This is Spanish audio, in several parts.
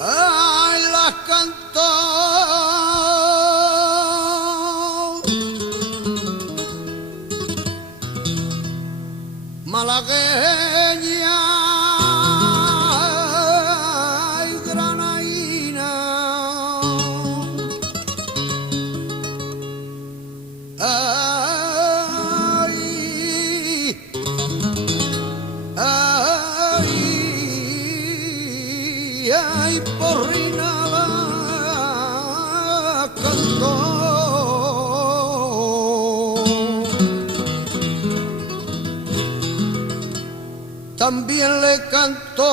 Ay, las cantó malagueña y granaína. Ay, ay, ay, porrina la cantó. También le cantó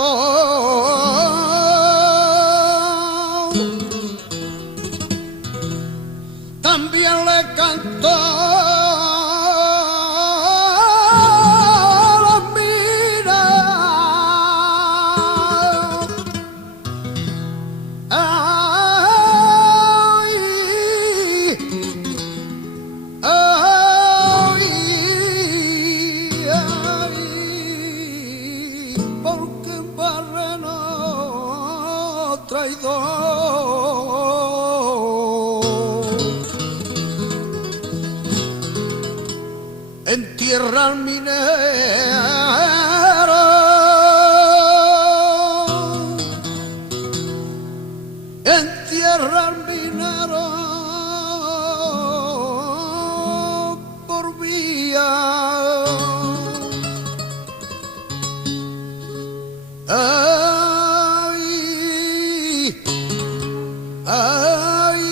también le cantó la mira. Ay, ay, ay, porque en Barreno traidor en tierra al minero, en tierra al minero por vía. Ay, ay,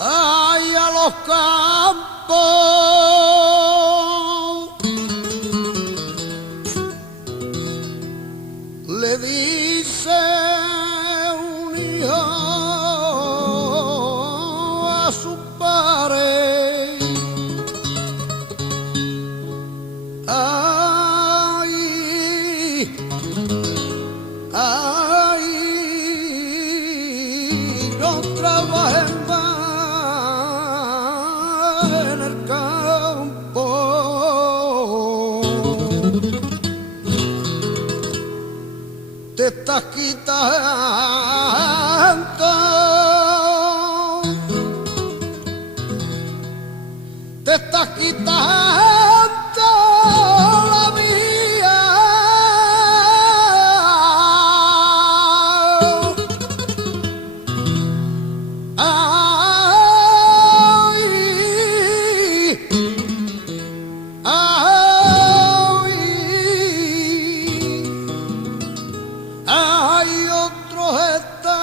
ay, a los campos le dice un hijo a su padre. Ay, ay, no trabajes más en el campo. Te estás quitando, te estás quitando la vida. Ay, ay, ay, otros están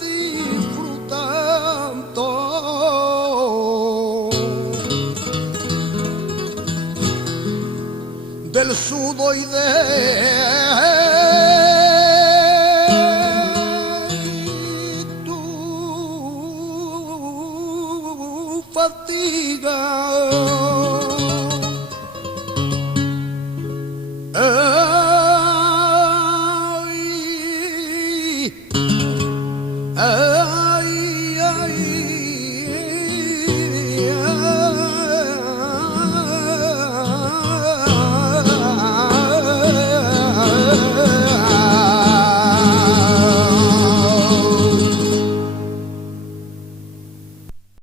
disfrutando del sudo y de tu fatiga.